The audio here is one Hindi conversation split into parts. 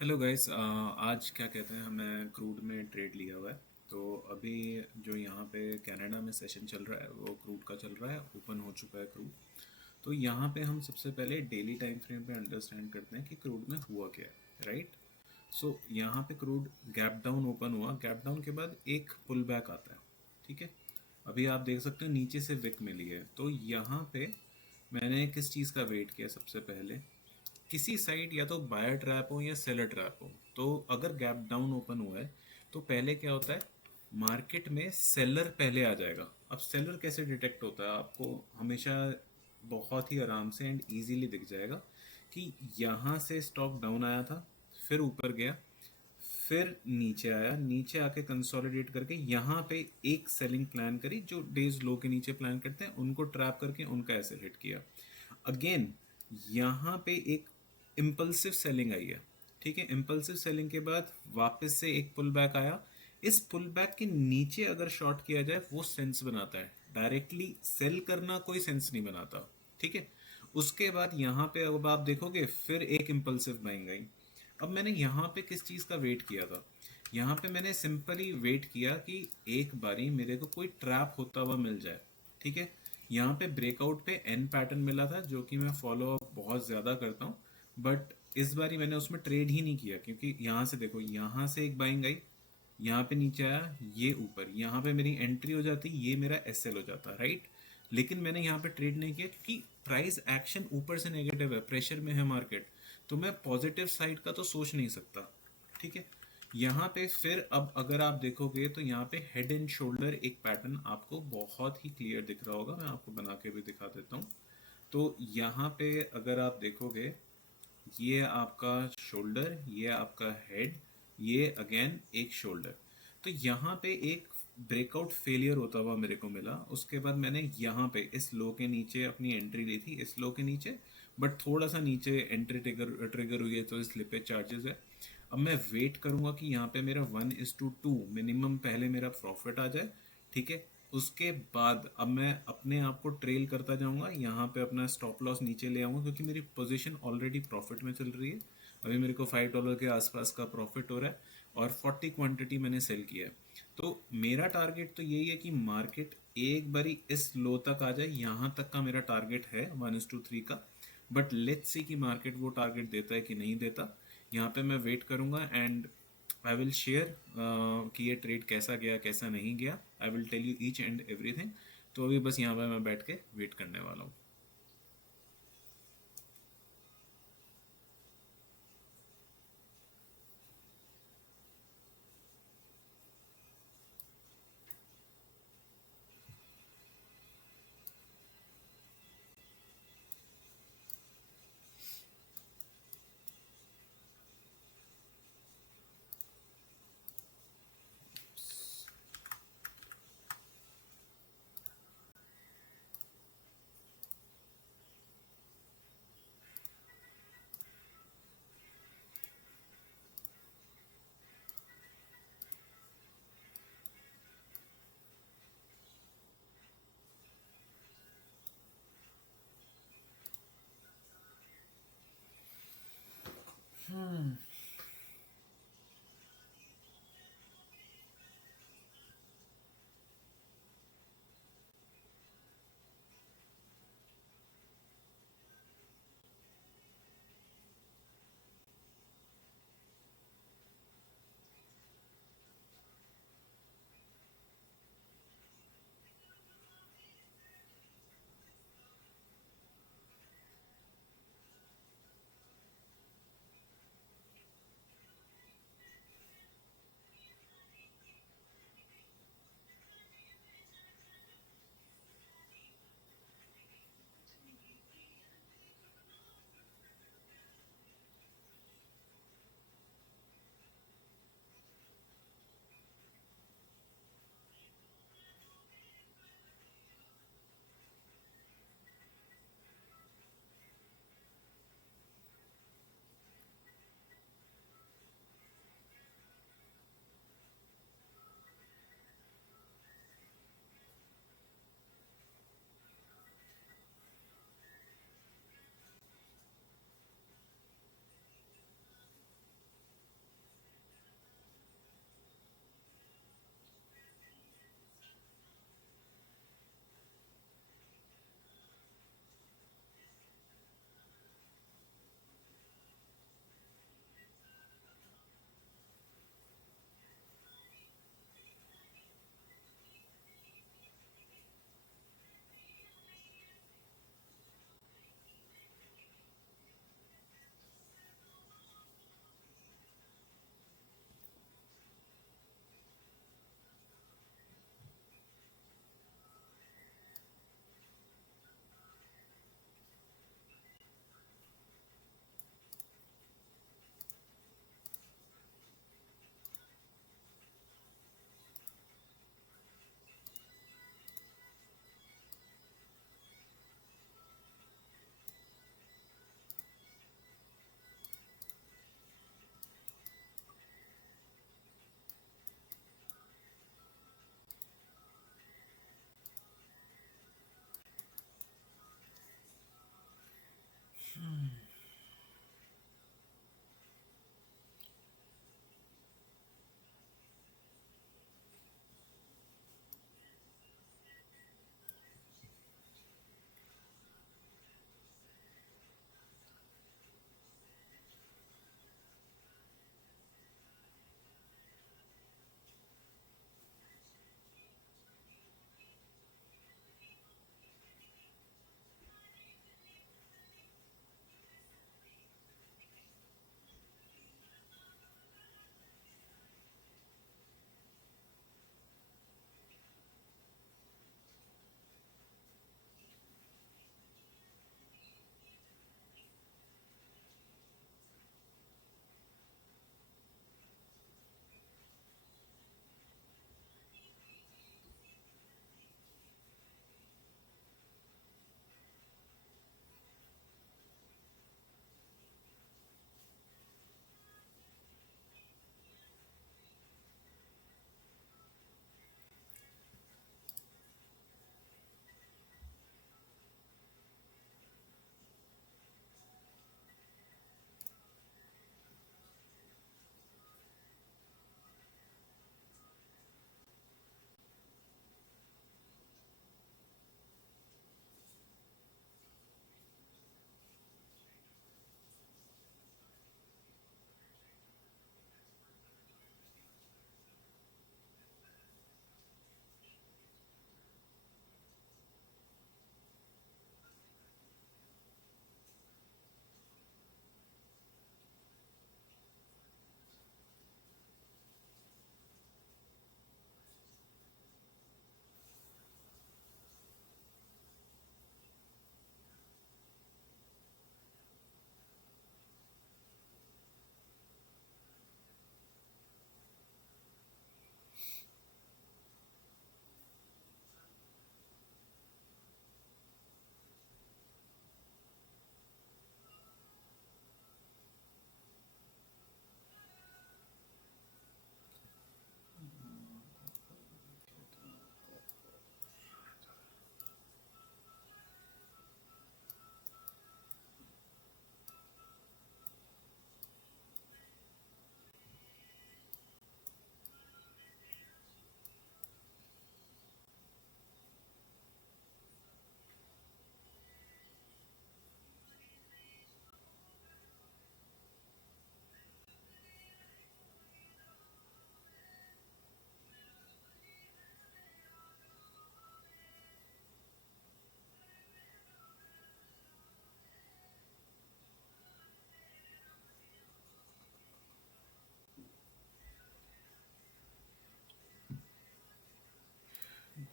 हेलो गाइस, आज क्या कहते हैं, हमें क्रूड में ट्रेड लिया हुआ है। तो अभी जो यहाँ पे कनाडा में सेशन चल रहा है वो क्रूड का चल रहा है, ओपन हो चुका है क्रूड। तो यहाँ पे हम सबसे पहले डेली टाइम फ्रेम पे अंडरस्टैंड करते हैं कि क्रूड में हुआ क्या है, राइट। सो यहाँ पे क्रूड गैप डाउन ओपन हुआ, गैप डाउन के बाद एक पुल बैक आता है, ठीक है। अभी आप देख सकते हो नीचे से विक मिली है, तो यहाँ पे मैंने किस चीज़ का वेट किया सबसे पहले, किसी साइड या तो बायर ट्रैप हो या सेलर ट्रैप हो। तो अगर गैप डाउन ओपन हुआ है तो पहले क्या होता है, मार्केट में सेलर पहले आ जाएगा। अब सेलर कैसे डिटेक्ट होता है, आपको हमेशा बहुत ही आराम से एंड इजीली दिख जाएगा कि यहाँ से स्टॉक डाउन आया था, फिर ऊपर गया, फिर नीचे आया, नीचे आके कंसोलिडेट करके यहाँ पे एक सेलिंग प्लान करी, जो डेज लो के नीचे प्लान करते हैं उनको ट्रैप करके उनका ऐसे हिट किया। अगेन यहाँ पे एक इम्पल्सिव सेलिंग आई है, ठीक है। इम्पल्सिव सेलिंग के बाद वापस से एक पुल बैक आया। इस पुल बैक के नीचे अगर शॉर्ट किया जाए वो सेंस बनाता है, डायरेक्टली सेल करना कोई सेंस नहीं बनाता, ठीक है। उसके बाद यहाँ पे अब आप देखोगे फिर एक इम्पल्सिव बाइंग आई। अब मैंने यहाँ पे किस चीज़ का वेट किया था, यहाँ पे मैंने सिंपली वेट किया कि एक बारी मेरे को कोई ट्रैप होता हुआ मिल जाए, ठीक है। यहाँ पे ब्रेकआउट पे एन पैटर्न मिला था, जो कि मैं फॉलो अप बहुत ज़्यादा करता हूँ, बट इस बारी मैंने उसमें ट्रेड ही नहीं किया, क्योंकि यहाँ से देखो, यहाँ से एक बाइंग आई, यहाँ पे नीचे आया, ये ऊपर, यहाँ पे मेरी एंट्री हो जाती, ये मेरा एसएल हो जाता, राइट। लेकिन मैंने यहाँ पे ट्रेड नहीं किया क्योंकि प्राइस एक्शन ऊपर से नेगेटिव है, प्रेशर में है मार्केट, तो मैं पॉजिटिव साइड का तो सोच नहीं सकता, ठीक है। यहाँ पे फिर अब अगर आप देखोगे तो यहाँ पे हेड एंड शोल्डर एक पैटर्न आपको बहुत ही क्लियर दिख रहा होगा, मैं आपको बना के भी दिखा देता हूँ। तो यहाँ पे अगर आप देखोगे, ये आपका शोल्डर, ये आपका हेड, ये अगेन एक शोल्डर। तो यहाँ पे एक ब्रेकआउट फेलियर होता हुआ मेरे को मिला। उसके बाद मैंने यहाँ पे इस लो के नीचे अपनी एंट्री ली थी, इस लो के नीचे, बट थोड़ा सा नीचे एंट्री ट्रिगर ट्रिगर हुई है, तो स्लिपेज चार्जेस है। अब मैं वेट करूंगा कि यहाँ पे मेरा 1:2 मिनिमम पहले मेरा प्रॉफिट आ जाए, ठीक है। उसके बाद अब मैं अपने आप को ट्रेल करता जाऊंगा, यहाँ पे अपना स्टॉप लॉस नीचे ले आऊंगा, क्योंकि मेरी पोजीशन ऑलरेडी प्रॉफिट में चल रही है। अभी मेरे को $5 के आसपास का प्रॉफिट हो रहा है और 40 क्वांटिटी मैंने सेल किया है। तो मेरा टारगेट तो यही है कि मार्केट एक बारी इस लो तक आ जाए, यहाँ तक का मेरा टारगेट है 1:3 का। बट लेट्स सी कि मार्केट वो टारगेट देता है कि नहीं देता। यहाँ पे मैं वेट करूंगा एंड आई विल शेयर कि ये ट्रेड कैसा गया कैसा नहीं गया। I will tell you each and everything. तो अभी बस यहाँ पे मैं बैठ के वेट करने वाला हूँ।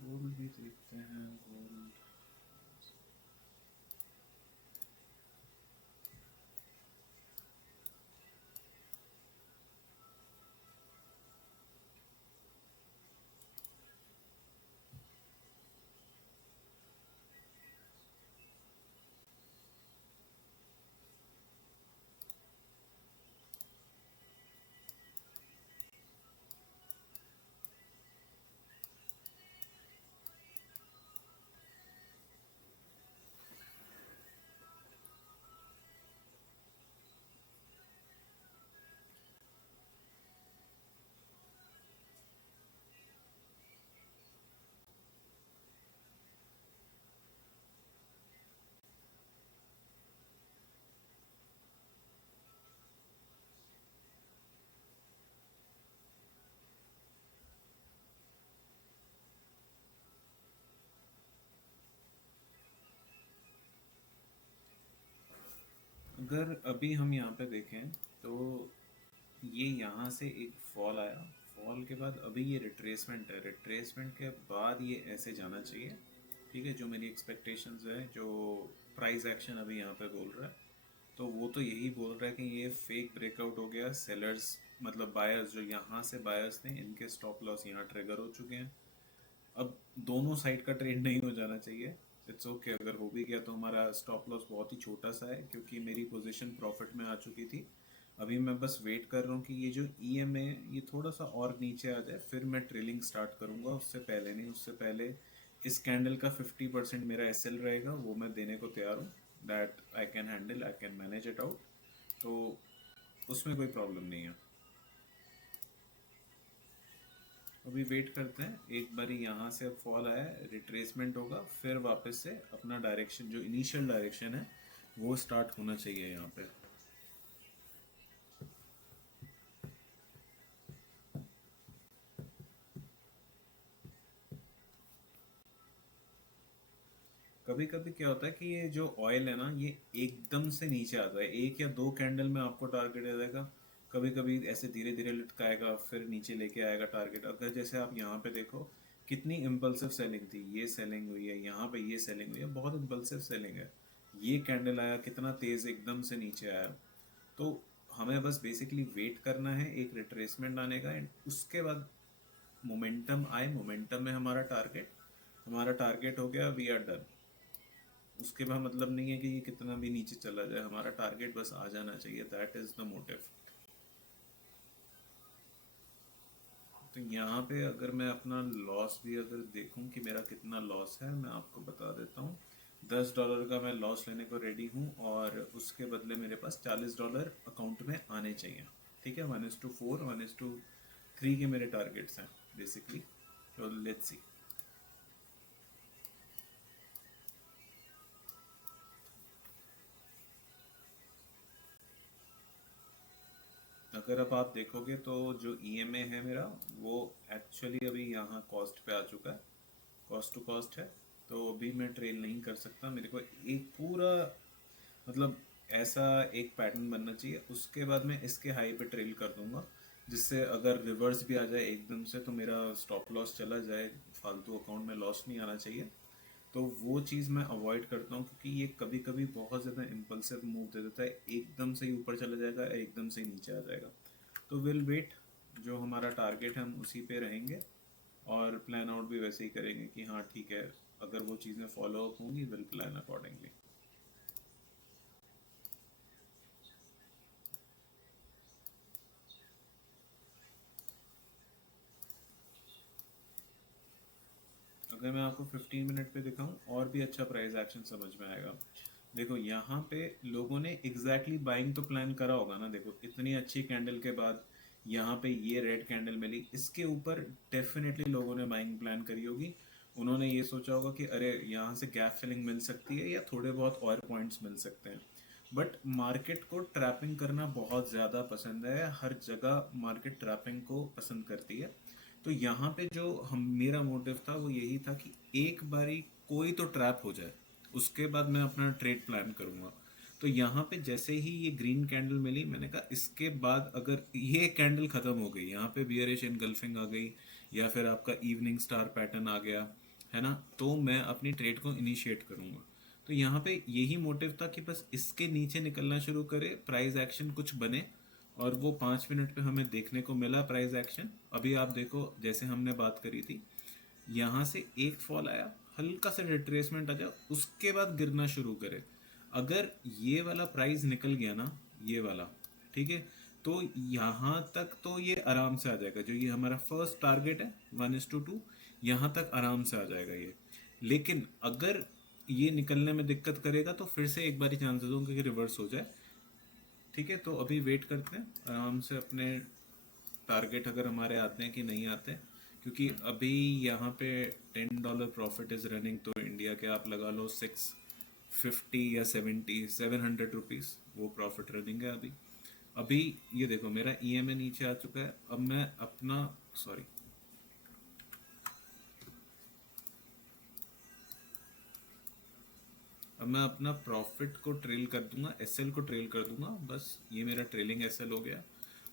गोल्ड भी देखते हैं, गोल्ड। अगर अभी हम यहाँ पे देखें तो ये यहाँ से एक फॉल आया, फॉल के बाद अभी ये रिट्रेसमेंट है, रिट्रेसमेंट के बाद ये ऐसे जाना चाहिए। ठीक है, जो मेरी एक्सपेक्टेशंस है, जो प्राइस एक्शन अभी यहाँ पे बोल रहा है, तो वो तो यही बोल रहा है कि ये फेक ब्रेकआउट हो गया। सेलर्स मतलब बायर्स जो यहाँ से बायर्स थे, इनके स्टॉप लॉस यहाँ ट्रिगर हो चुके हैं। अब दोनों साइड का ट्रेड नहीं हो जाना चाहिए। इट्स ओके, अगर हो भी गया तो हमारा स्टॉप लॉस बहुत ही छोटा सा है, क्योंकि मेरी पोजीशन प्रॉफिट में आ चुकी थी। अभी मैं बस वेट कर रहा हूँ कि ये जो EMA है ये थोड़ा सा और नीचे आ जाए, फिर मैं ट्रेलिंग स्टार्ट करूँगा। उससे पहले नहीं, उससे पहले इस कैंडल का 50% मेरा SL रहेगा, वो मैं देने को तैयार हूँ। That I can handle, I can manage it out, तो उसमें कोई प्रॉब्लम नहीं है। अभी वेट करते हैं, एक बारी यहाँ से अब फॉल आया है, रिट्रेसमेंट होगा, फिर वापस से अपना डायरेक्शन जो इनिशियल डायरेक्शन है वो स्टार्ट होना चाहिए यहाँ पे। कभी कभी क्या होता है कि ये जो ऑयल है ना, ये एकदम से नीचे आता है, एक या दो कैंडल में आपको टारगेट दे देगा। कभी कभी ऐसे धीरे धीरे लटकाएगा, फिर नीचे लेके आएगा टारगेट। अगर जैसे आप यहाँ पे देखो, कितनी इम्पल्सिव सेलिंग थी, ये सेलिंग हुई है, यहाँ पे ये सेलिंग हुई है, बहुत इम्पल्सिव सेलिंग है। ये कैंडल आया कितना तेज, एकदम से नीचे आया। तो हमें बस बेसिकली वेट करना है एक रिट्रेसमेंट आने का, एंड उसके बाद मोमेंटम आए, मोमेंटम में हमारा टारगेट हो गया, वी आर डन। उसके बाद मतलब नहीं है कि ये कितना भी नीचे चला जाए, हमारा टारगेट बस आ जाना चाहिए, दैट इज द मोटिव। तो यहाँ पे अगर मैं अपना लॉस भी अगर देखूं कि मेरा कितना लॉस है, मैं आपको बता देता हूँ। $10 का मैं लॉस लेने को रेडी हूँ, और उसके बदले मेरे पास $40 अकाउंट में आने चाहिए। ठीक है, 1:4 1:3 के मेरे टारगेट्स हैं बेसिकली। तो लेट्स सी। अगर अब आप देखोगे तो जो EMA है मेरा, वो एक्चुअली अभी यहाँ कॉस्ट पे आ चुका है, कॉस्ट टू कॉस्ट है। तो अभी मैं ट्रेल नहीं कर सकता, मेरे को एक पूरा मतलब ऐसा एक पैटर्न बनना चाहिए, उसके बाद मैं इसके हाई पे ट्रेल कर दूंगा, जिससे अगर रिवर्स भी आ जाए एकदम से तो मेरा स्टॉप लॉस चला जाए, फालतू अकाउंट में लॉस नहीं आना चाहिए। तो वो चीज़ मैं अवॉइड करता हूँ, क्योंकि ये कभी कभी बहुत ज़्यादा इम्पल्सिव मूव दे देता है, एकदम से ही ऊपर चला जाएगा, एकदम से ही नीचे आ जाएगा। तो विल वेट, जो हमारा टारगेट है हम उसी पे रहेंगे, और प्लान आउट भी वैसे ही करेंगे कि हाँ ठीक है, अगर वो चीज़ें फॉलो अप होंगी विल प्लान अकॉर्डिंगली। अगर मैं आपको 15 मिनट पे दिखाऊं और भी अच्छा प्राइस एक्शन समझ में आएगा। देखो यहाँ पे लोगों ने एग्जैक्टली बाइंग तो प्लान करा होगा ना। देखो इतनी अच्छी कैंडल के बाद यहाँ पे ये रेड कैंडल मिली, इसके ऊपर डेफिनेटली लोगों ने बाइंग प्लान करी होगी। उन्होंने ये सोचा होगा कि अरे यहाँ से गैप फिलिंग मिल सकती है, या थोड़े बहुत और पॉइंट्स मिल सकते हैं। बट मार्केट को ट्रैपिंग करना बहुत ज़्यादा पसंद है, हर जगह मार्केट ट्रैपिंग को पसंद करती है। तो यहाँ पे जो हम मेरा मोटिव था वो यही था कि एक बारी कोई तो ट्रैप हो जाए, उसके बाद मैं अपना ट्रेड प्लान करूँगा। तो यहाँ पे जैसे ही ये ग्रीन कैंडल मिली, मैंने कहा इसके बाद अगर ये कैंडल ख़त्म हो गई, यहाँ पे बियरिश इनगल्फिंग आ गई, या फिर आपका इवनिंग स्टार पैटर्न आ गया, है ना, तो मैं अपनी ट्रेड को इनिशिएट करूंगा। तो यहाँ पे यही मोटिव था कि बस इसके नीचे निकलना शुरू करे, प्राइस एक्शन कुछ बने, और वो 5 मिनट पे हमें देखने को मिला प्राइस एक्शन। अभी आप देखो, जैसे हमने बात करी थी, यहाँ से एक फॉल आया, हल्का सा रिट्रेसमेंट आ जाए, उसके बाद गिरना शुरू करे। अगर ये वाला प्राइस निकल गया ना, ये वाला, ठीक है, तो यहाँ तक तो ये आराम से आ जाएगा, जो ये हमारा फर्स्ट टारगेट है 1:2, यहाँ तक आराम से आ जाएगा ये। लेकिन अगर ये निकलने में दिक्कत करेगा तो फिर से एक बारी चांसेस होंगे कि रिवर्स हो जाए। ठीक है, तो अभी वेट करते हैं आराम से अपने टारगेट अगर हमारे आते हैं कि नहीं आते हैं, क्योंकि अभी यहाँ पे $10 प्रॉफिट इज रनिंग, तो इंडिया के आप लगा लो 650 या 700 रुपीज़ वो प्रॉफिट रनिंग है अभी। अभी ये देखो मेरा ईएमए नीचे आ चुका है। अब मैं अपना, सॉरी, अब मैं अपना प्रॉफिट को ट्रेल कर दूंगा, एसएल को ट्रेल कर दूंगा, बस ये मेरा ट्रेलिंग एसएल हो गया।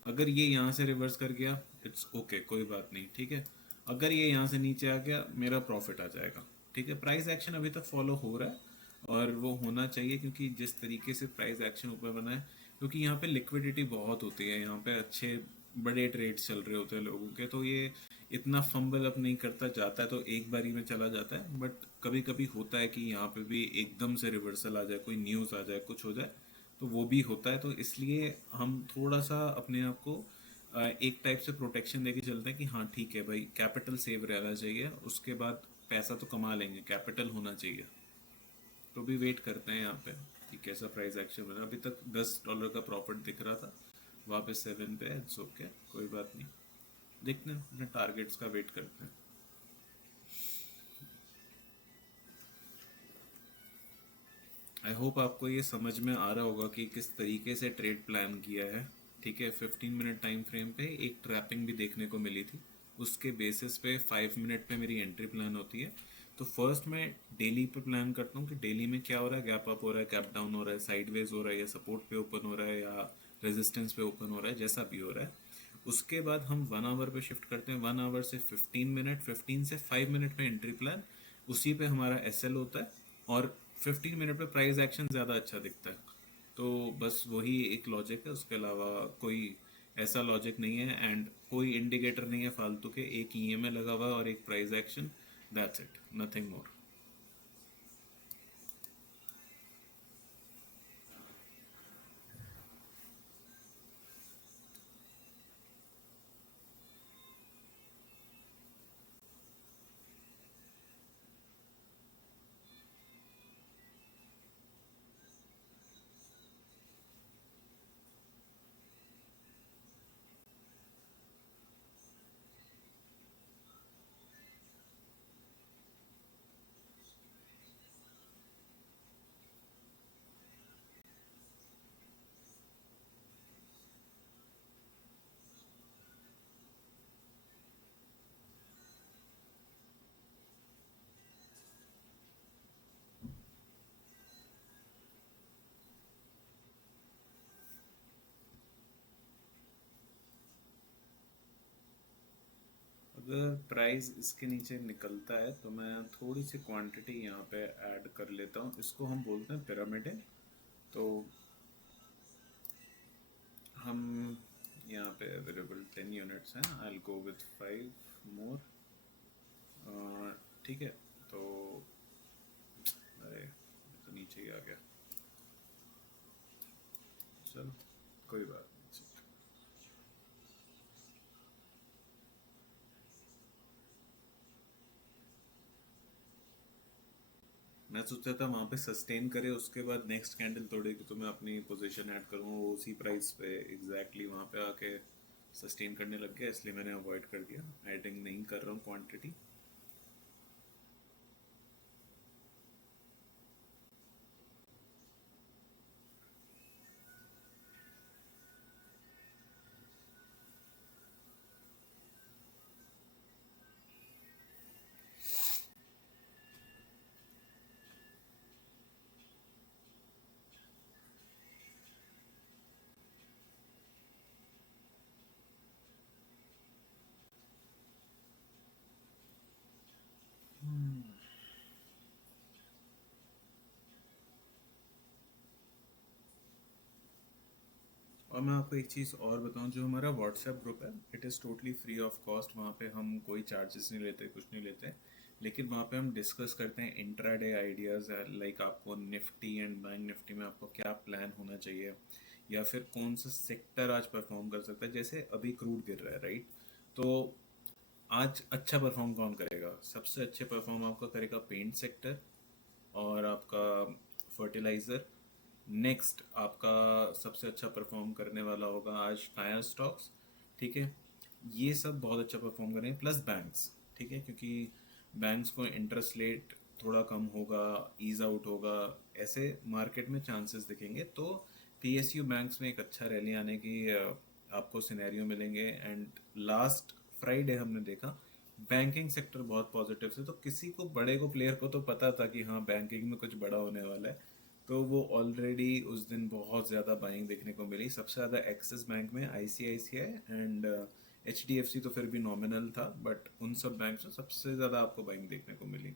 अगर ये यहाँ से रिवर्स कर गया, इट्स ओके, कोई बात नहीं, ठीक है। अगर ये यहाँ से नीचे आ गया, मेरा प्रॉफिट आ जाएगा। ठीक है, प्राइस एक्शन अभी तक फॉलो हो रहा है और वो होना चाहिए, क्योंकि जिस तरीके से प्राइस एक्शन ऊपर बना है, क्योंकि यहाँ पे लिक्विडिटी बहुत होती है, यहाँ पे अच्छे बड़े ट्रेड्स चल रहे होते हैं लोगों के, तो ये इतना फंबल अप नहीं करता, जाता है तो एक बारी में चला जाता है। बट कभी कभी होता है कि यहाँ पे भी एकदम से रिवर्सल आ जाए, कोई न्यूज़ आ जाए, कुछ हो जाए, तो वो भी होता है। तो इसलिए हम थोड़ा सा अपने आप को एक टाइप से प्रोटेक्शन देके चलते हैं कि हाँ ठीक है भाई, कैपिटल सेव रहना चाहिए, उसके बाद पैसा तो कमा लेंगे, कैपिटल होना चाहिए। तो भी वेट करते हैं यहाँ पे कि कैसा प्राइस एक्शन बना। अभी तक $10 का प्रॉफिट दिख रहा था, वापस 7 पे है, इट्स ओके, कोई बात नहीं। देखते हैं, अपने टारगेट्स का वेट करते हैं। आई होप आपको ये समझ में आ रहा होगा कि किस तरीके से ट्रेड प्लान किया है। ठीक है, 15 मिनट टाइम फ्रेम पे एक ट्रैपिंग भी देखने को मिली थी, उसके बेसिस पे 5 मिनट पे मेरी एंट्री प्लान होती है। तो फर्स्ट मैं डेली पे प्लान करता हूँ कि डेली में क्या हो रहा है, गैप अप हो रहा है, गैप डाउन हो रहा है, साइडवेज हो रहा है, या सपोर्ट पे ओपन हो रहा है, या रेजिस्टेंस पे ओपन हो रहा है, जैसा भी हो रहा है। उसके बाद हम 1 आवर पे शिफ्ट करते हैं, 1 आवर से 15 मिनट, 15 से 5 मिनट पे एंट्री प्लान, उसी पे हमारा एसएल होता है। और 15 मिनट पे प्राइस एक्शन ज़्यादा अच्छा दिखता है। तो बस वही एक लॉजिक है, उसके अलावा कोई ऐसा लॉजिक नहीं है, एंड कोई इंडिकेटर नहीं है फालतू के, एक ईएमए लगा हुआ है और एक price action, that's it, nothing more. अगर प्राइस इसके नीचे निकलता है तो मैं थोड़ी सी क्वांटिटी यहाँ पे ऐड कर लेता हूँ, इसको हम बोलते हैं पिरामिड। तो हम यहाँ पे अवेलेबल 10 यूनिट्स हैं, आई गो विथ 5 मोर। ठीक है, तो अरे ये तो नीचे ही आ गया, चलो कोई बात नहीं। मैं सोचा था वहाँ पे सस्टेन करे, उसके बाद नेक्स्ट कैंडल तोड़ेगी तो मैं अपनी पोजीशन ऐड करूँगा, वो उसी प्राइस पे एग्जैक्टली वहाँ पे आके सस्टेन करने लग गया, इसलिए मैंने अवॉइड कर दिया, एडिंग नहीं कर रहा हूँ क्वांटिटी। और मैं आपको एक चीज़ और बताऊं, जो हमारा व्हाट्सएप ग्रुप है it is totally free of cost. वहाँ पे हम कोई चार्जेस नहीं लेते, कुछ नहीं लेते। लेकिन वहाँ पे हम डिस्कस करते हैं इंट्राडे आइडियाज़, लाइक आपको निफ्टी एंड बैंक निफ्टी में आपको क्या प्लान होना चाहिए, या फिर कौन सा सेक्टर आज परफॉर्म कर सकता है। जैसे अभी क्रूड गिर रहा है, राइट? तो आज अच्छा परफॉर्म कौन करेगा? सबसे अच्छे परफॉर्म आपका करेगा पेंट सेक्टर और आपका फर्टिलाइज़र। नेक्स्ट आपका सबसे अच्छा परफॉर्म करने वाला होगा आज टायर स्टॉक्स, ठीक है? ये सब बहुत अच्छा परफॉर्म करेंगे, प्लस बैंक्स, ठीक है? क्योंकि बैंक्स को इंटरेस्ट रेट थोड़ा कम होगा, ईज आउट होगा, ऐसे मार्केट में चांसेस दिखेंगे। तो पीएसयू बैंक्स में एक अच्छा रैली आने की आपको सिनेरियो मिलेंगे। एंड लास्ट फ्राइडे हमने देखा बैंकिंग सेक्टर बहुत पॉजिटिव से, तो किसी को बड़े को प्लेयर को तो पता था कि हाँ बैंकिंग में कुछ बड़ा होने वाला है। तो वो ऑलरेडी उस दिन बहुत ज़्यादा बाइंग देखने को मिली। सबसे ज़्यादा एक्सिस बैंक में, आईसीआईसीआई एंड एचडीएफसी तो फिर भी नॉमिनल था, बट उन सब बैंक में सबसे ज़्यादा आपको बाइंग देखने को मिली।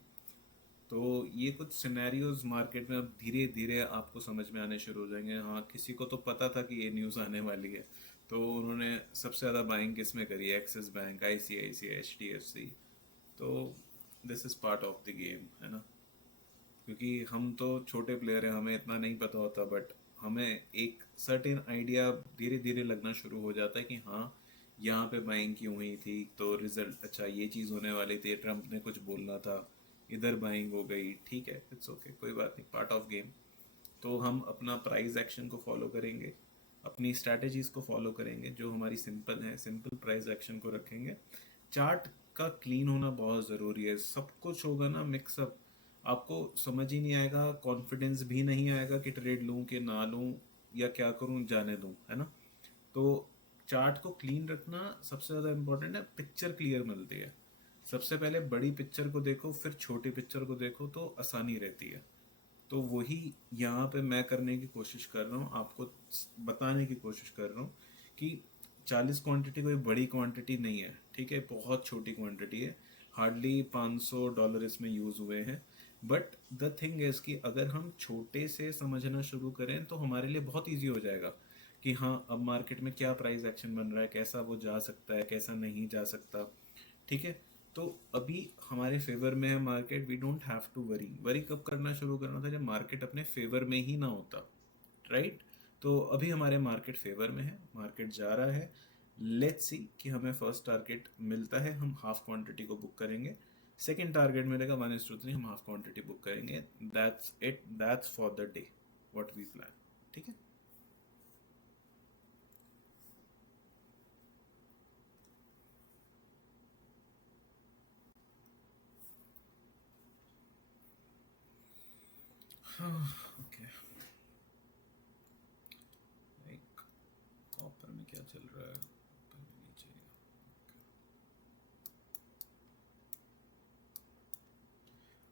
तो ये कुछ सिनेरियोज मार्केट में अब धीरे धीरे आपको समझ में आने शुरू हो जाएंगे। हाँ, किसी को तो पता था कि ये न्यूज़ आने वाली है, तो उन्होंने सबसे ज़्यादा बाइंग किस में करी? Axis bank, ICICI, HDFC. तो this is part of the game, है ना? क्योंकि हम तो छोटे प्लेयर हैं, हमें इतना नहीं पता होता, बट हमें एक सर्टेन आइडिया धीरे धीरे लगना शुरू हो जाता है कि हाँ यहाँ पे बाइंग क्यों हुई थी, तो रिजल्ट अच्छा ये चीज़ होने वाली थी, ट्रम्प ने कुछ बोलना था, इधर बाइंग हो गई, ठीक है, इट्स ओके, कोई बात नहीं, पार्ट ऑफ गेम। तो हम अपना प्राइस एक्शन को फॉलो करेंगे, अपनी स्ट्रैटेजीज को फॉलो करेंगे जो हमारी सिंपल है, सिंपल प्राइस एक्शन को रखेंगे। चार्ट का क्लीन होना बहुत ज़रूरी है। सब कुछ होगा ना मिक्सअप, आपको समझ ही नहीं आएगा, कॉन्फिडेंस भी नहीं आएगा कि ट्रेड लूं कि ना लूं, या क्या करूं जाने दूं, है ना? तो चार्ट को क्लीन रखना सबसे ज़्यादा इम्पोर्टेंट है। पिक्चर क्लियर मिलती है, सबसे पहले बड़ी पिक्चर को देखो, फिर छोटी पिक्चर को देखो, तो आसानी रहती है। तो वही यहाँ पे मैं करने की कोशिश कर रहा हूँ, आपको बताने की कोशिश कर रहा हूँ कि 40 क्वांटिटी कोई बड़ी क्वांटिटी नहीं है, ठीक है? बहुत छोटी क्वांटिटी है, हार्डली $500 इसमें यूज़ हुए हैं। बट द थिंग इज़ कि अगर हम छोटे से समझना शुरू करें तो हमारे लिए बहुत ईजी हो जाएगा कि हाँ अब मार्केट में क्या प्राइस एक्शन बन रहा है, कैसा वो जा सकता है, कैसा नहीं जा सकता, ठीक है? तो अभी हमारे फेवर में है market, we don't have to worry. Worry कब करना शुरू करना था? जब मार्केट अपने फेवर में ही ना होता, राइट? तो अभी हमारे मार्केट फेवर में है, मार्केट जा रहा है। लेट्स सी कि हमें फर्स्ट टारगेट मिलता है, हम हाफ क्वांटिटी को बुक करेंगे। सेकंड टारगेट मिलेगा 1:3, हम हाफ क्वांटिटी बुक करेंगे। That's it, that's for the day what we plan, ठीक है? ओके, लाइक कॉपर में क्या चल रहा है? ऊपर में, नीचे?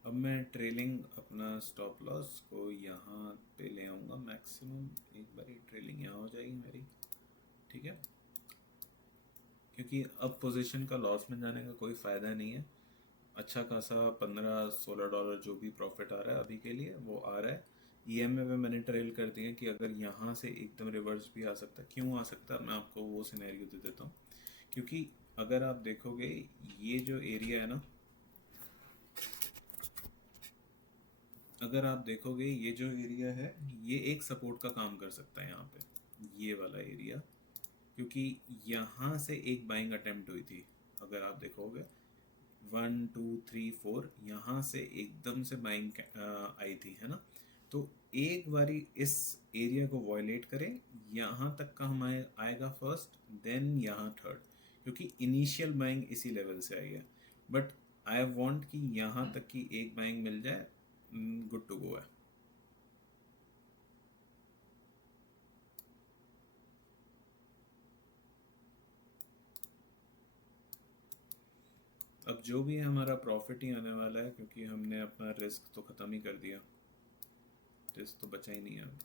अब मैं ट्रेलिंग अपना स्टॉप लॉस को यहाँ पे ले आऊँगा मैक्सिमम। एक बार ट्रेलिंग यहाँ हो जाएगी मेरी, ठीक है? क्योंकि अब पोजीशन का लॉस में जाने का कोई फ़ायदा नहीं है। अच्छा खासा $15-16 जो भी प्रॉफिट आ रहा है अभी के लिए वो आ रहा है। ईएमए में मैंने ट्रेल कर दिया कि अगर यहाँ से एकदम रिवर्स भी आ सकता है। क्यों आ सकता है, मैं आपको वो सिनेरियो दे देता हूँ। क्योंकि अगर आप देखोगे ये जो एरिया है ना, अगर आप देखोगे ये जो एरिया है, ये एक सपोर्ट का काम कर सकता है यहाँ पे, ये वाला एरिया। क्योंकि यहाँ से एक बाइंग अटेम्प्ट हुई थी, अगर आप देखोगे 1 2 3 4 यहाँ से एकदम से बाइंग आई थी, है ना? तो एक बारी इस एरिया को वॉयलेट करें, यहाँ तक का हमारे आएगा फर्स्ट, देन यहाँ थर्ड, क्योंकि इनिशियल बाइंग इसी लेवल से आई है। बट आई वांट कि यहाँ तक की एक बाइंग मिल जाए, गुड टू गो है। अब जो भी है हमारा प्रॉफिट ही आने वाला है, क्योंकि हमने अपना रिस्क तो ख़त्म ही कर दिया, रिस्क तो बचा ही नहीं है अब।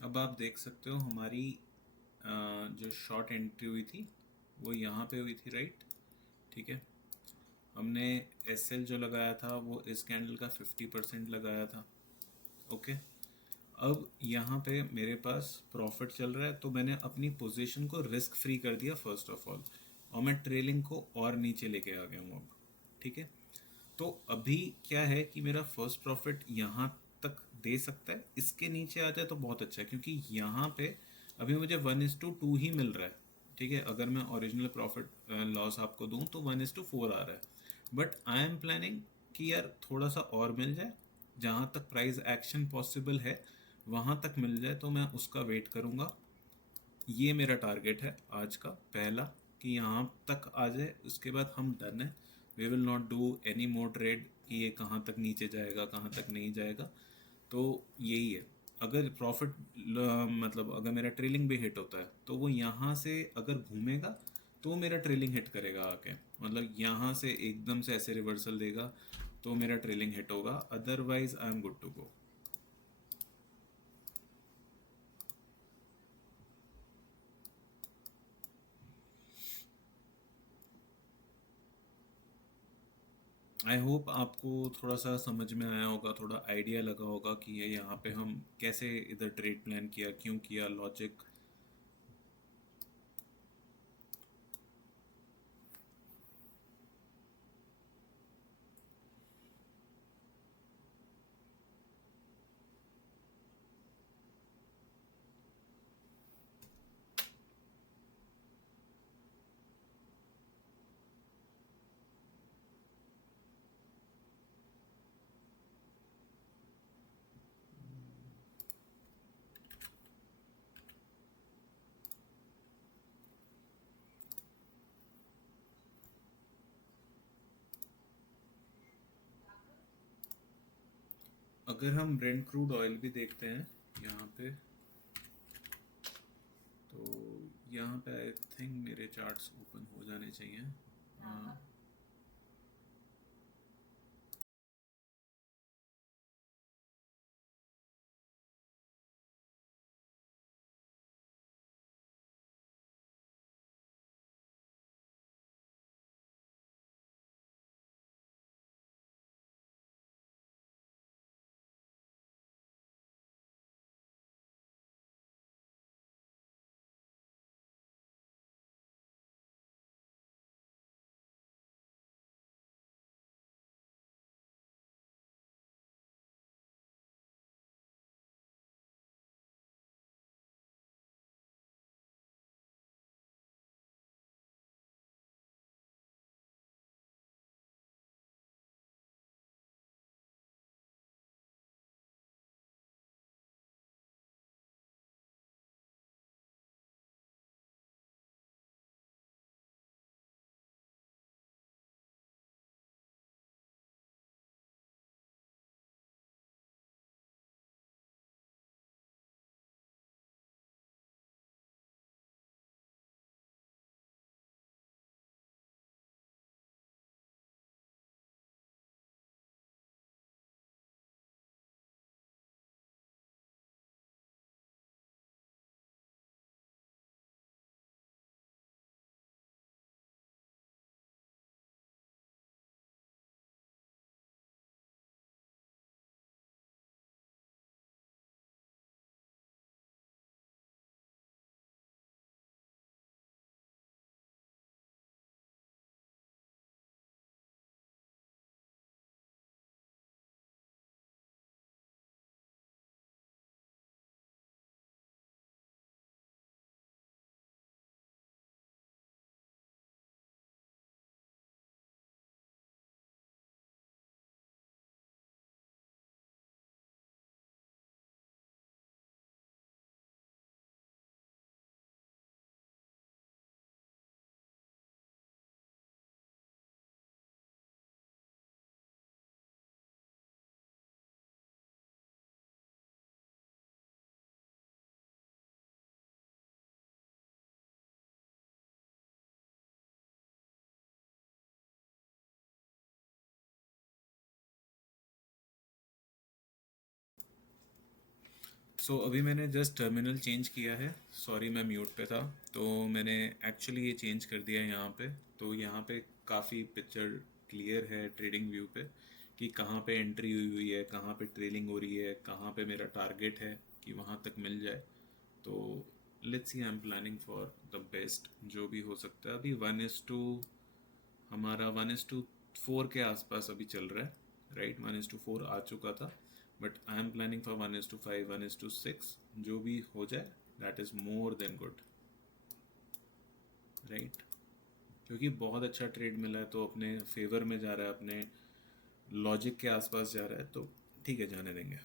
अब आप देख सकते हो हमारी जो शॉर्ट एंट्री हुई थी वो यहाँ पे हुई थी, राइट? ठीक है। हमने एस एल जो लगाया था वो इस कैंडल का 50% लगाया था। ओके। अब यहाँ पे मेरे पास प्रॉफिट चल रहा है, तो मैंने अपनी पोजीशन को रिस्क फ्री कर दिया फर्स्ट ऑफ ऑल, और मैं ट्रेलिंग को और नीचे लेके आ गया हूँ अब। ठीक है। तो अभी क्या है कि मेरा फर्स्ट प्रॉफिट यहाँ तक दे सकता है, इसके नीचे आ जाए तो बहुत अच्छा है, क्योंकि यहाँ पे अभी मुझे 1:2 ही मिल रहा है। ठीक है। अगर मैं ओरिजिनल प्रॉफिट लॉस आपको दूं तो 1:4 आ रहा है, बट आई एम प्लानिंग कि यार थोड़ा सा और मिल जाए, जहाँ तक प्राइस एक्शन पॉसिबल है वहाँ तक मिल जाए तो मैं उसका वेट करूँगा। ये मेरा टारगेट है आज का पहला, कि यहाँ तक आ जाए, उसके बाद हम डन है। We will not do any more trade कि ये कहाँ तक नीचे जाएगा कहाँ तक नहीं जाएगा। तो यही है। अगर प्रॉफिट मतलब अगर मेरा ट्रेलिंग भी हिट होता है तो वो यहाँ से अगर घूमेगा तो मेरा ट्रेलिंग हिट करेगा आके, मतलब यहाँ से एकदम से ऐसे रिवर्सल देगा तो मेरा ट्रेलिंग हिट होगा, otherwise I am good to go. I hope आपको थोड़ा सा समझ में आया होगा, थोड़ा आइडिया लगा होगा कि ये यहाँ पे हम कैसे इधर ट्रेड प्लान किया, क्यों किया, लॉजिक। अगर हम ब्रेंट क्रूड ऑयल भी देखते हैं यहाँ पे, तो यहाँ पे आई थिंक मेरे चार्ट्स ओपन हो जाने चाहिए। हाँ। अभी मैंने जस्ट टर्मिनल चेंज किया है। सॉरी मैं म्यूट पे था। तो मैंने एक्चुअली ये चेंज कर दिया है यहाँ पे। तो यहाँ पे काफ़ी पिक्चर क्लियर है ट्रेडिंग व्यू पे कि कहाँ पे एंट्री हुई हुई है, कहाँ पे ट्रेलिंग हो रही है, कहाँ पे मेरा टारगेट है कि वहाँ तक मिल जाए। तो let's see, I am planning for the best जो भी हो सकता है। अभी 1:2 हमारा 1:4 के आसपास अभी चल रहा है, राइट। 1:4 आ चुका था, but I am planning for 1:5, 1:6। जो भी हो जाए that is more than good, right. क्योंकि बहुत अच्छा ट्रेड मिला है तो अपने फेवर में जा रहा है, अपने लॉजिक के आसपास जा रहा है, तो ठीक है, जाने देंगे।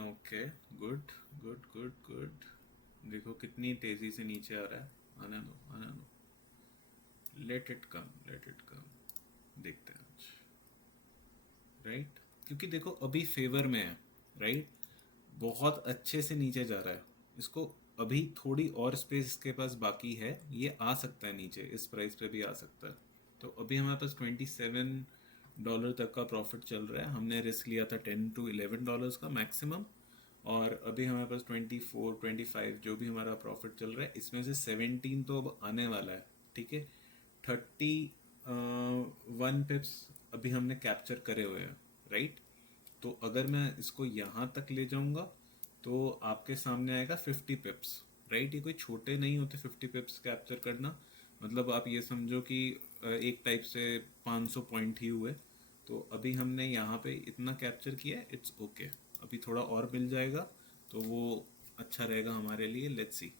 Okay, good good good good. देखो कितनी तेज़ी से नीचे आ रहा है। आने दो, आने दो। Let it come, let it come. देखते हैं आज, राइट। क्योंकि देखो अभी फेवर में है, राइट। बहुत अच्छे से नीचे जा रहा है। इसको अभी थोड़ी और स्पेस इसके पास बाकी है, ये आ सकता है नीचे, इस प्राइस पे भी आ सकता है। तो अभी हमारे पास $27 तक का प्रॉफिट चल रहा है। हमने रिस्क लिया था $10 to $11 का मैक्सिमम। और अभी हमारे पास 24 25 जो भी हमारा प्रॉफिट चल रहा है, इसमें से 17 तो अब आने वाला है, ठीक है। 31 पिप्स अभी हमने कैप्चर करे हुए हैं, राइट। तो अगर मैं इसको यहाँ तक ले जाऊँगा तो आपके सामने आएगा 50 पिप्स, राइट। ये कोई छोटे नहीं होते 50 पिप्स कैप्चर करना। मतलब आप ये समझो कि एक टाइप से 500 पॉइंट ही हुए। तो अभी हमने यहाँ पे इतना कैप्चर किया है, इट्स ओके। अभी थोड़ा और मिल जाएगा तो वो अच्छा रहेगा हमारे लिए। Let's see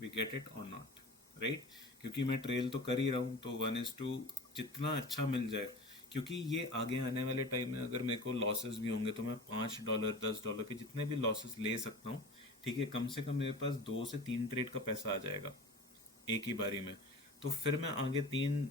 we get it or not, right. क्योंकि मैं ट्रेल तो कर ही रहा हूँ, तो 1:2 जितना अच्छा मिल जाए। क्योंकि ये आगे आने वाले टाइम में अगर मेरे को लॉसेस भी होंगे तो मैं $5 $10 के जितने भी लॉसेस ले सकता हूँ, ठीक है। कम से कम मेरे पास 2 से 3 ट्रेड का पैसा आ जाएगा एक ही बारी में। तो फिर मैं आगे 2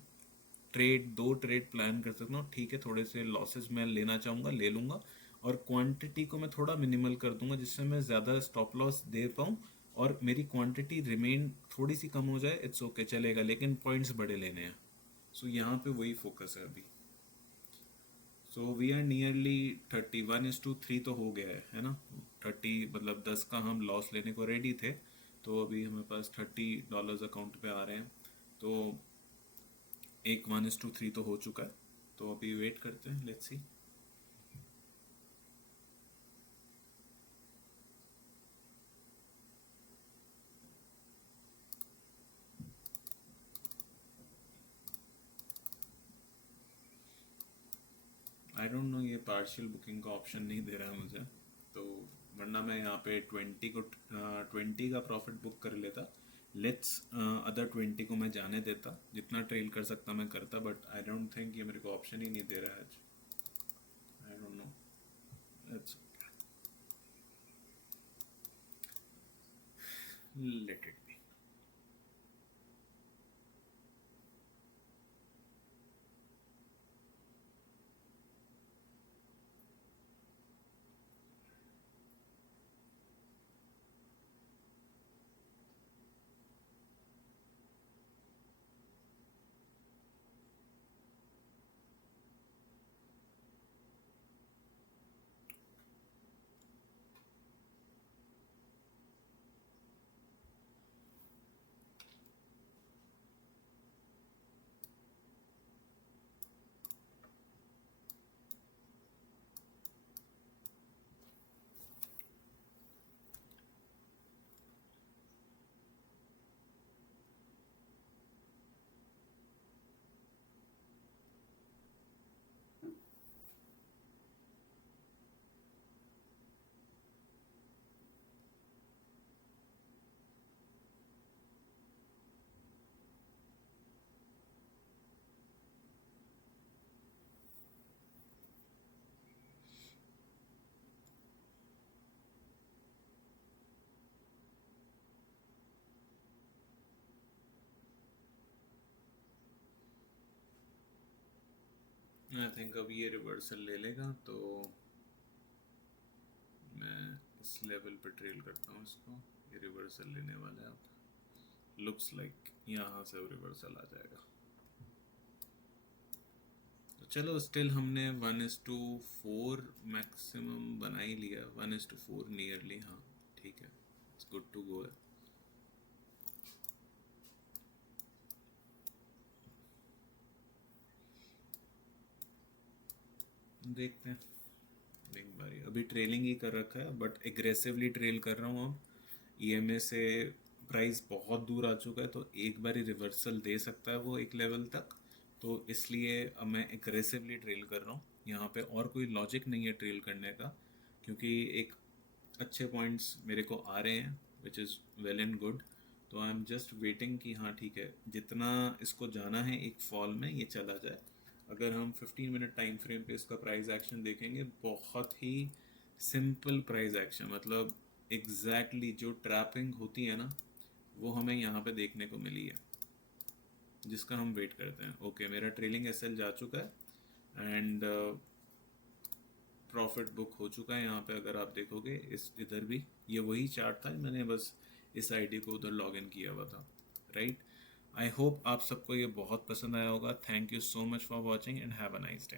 ट्रेड प्लान कर सकता हूँ, ठीक है। थोड़े से लॉसेस मैं लेना चाहूँगा, ले लूँगा। और क्वांटिटी को मैं थोड़ा मिनिमल कर दूंगा जिससे मैं ज़्यादा स्टॉप लॉस दे पाऊँ और मेरी क्वांटिटी रिमेन थोड़ी सी कम हो जाए, इट्स ओके, चलेगा, लेकिन पॉइंट्स बड़े लेने हैं। सो यहाँ पे वही फोकस है अभी। सो वी आर नियरली 31:3 तो हो गया है ना। 30 मतलब 10 का हम लॉस लेने को रेडी थे। तो अभी हमारे पास $30 अकाउंट पे आ रहे हैं। तो एक 1:3 तो हो चुका है। तो अभी वेट करते हैं, let's see. I don't know, ये पार्शियल बुकिंग का ऑप्शन नहीं दे रहा है मुझे। तो वरना मैं यहाँ पे 20 का प्रॉफिट बुक कर लेता। लेट्स अदर 20 को मैं जाने देता, जितना ट्रेल कर सकता मैं करता। बट आई डोंट थिंक ये मेरे को ऑप्शन ही नहीं दे रहा है आज। I don't know, let's let it be. I think अब ये रिवर्सल ले लेगा, तो मैं इस लेवल पे ट्रेल करता हूँ इसको। ये रिवर्सल लेने वाला है अब, लुक्स लाइक यहाँ से रिवर्सल आ जाएगा। तो चलो स्टिल हमने 1:4 मैक्सिमम बना ही लिया, 1:4 नियरली। हाँ ठीक है, इट्स गुड टू गो है। देखते हैं एक बारी, अभी ट्रेलिंग ही कर रखा है बट एग्रेसिवली ट्रेल कर रहा हूँ अब। ईएमए से प्राइस बहुत दूर आ चुका है, तो एक बारी रिवर्सल दे सकता है वो एक लेवल तक, तो इसलिए अब मैं एग्रेसिवली ट्रेल कर रहा हूँ यहाँ पे। और कोई लॉजिक नहीं है ट्रेल करने का, क्योंकि एक अच्छे पॉइंट्स मेरे को आ रहे हैं which is well and good. तो आई एम जस्ट वेटिंग कि हाँ ठीक है, जितना इसको जाना है एक फॉल में ये चला जाए। अगर हम 15 मिनट टाइम फ्रेम पे इसका प्राइस एक्शन देखेंगे, बहुत ही सिंपल प्राइस एक्शन, मतलब एग्जैक्टली जो ट्रैपिंग होती है ना वो हमें यहाँ पे देखने को मिली है, जिसका हम वेट करते हैं। ओके, मेरा ट्रेलिंग एसएल जा चुका है एंड प्रॉफिट बुक हो चुका है यहाँ पे। अगर आप देखोगे इस इधर भी ये वही चार्ट था, मैंने बस इस आईडी को उधर लॉग इन किया हुआ था, राइट। आई होप आप सबको ये बहुत पसंद आया होगा। Thank you so much for watching and have a nice day.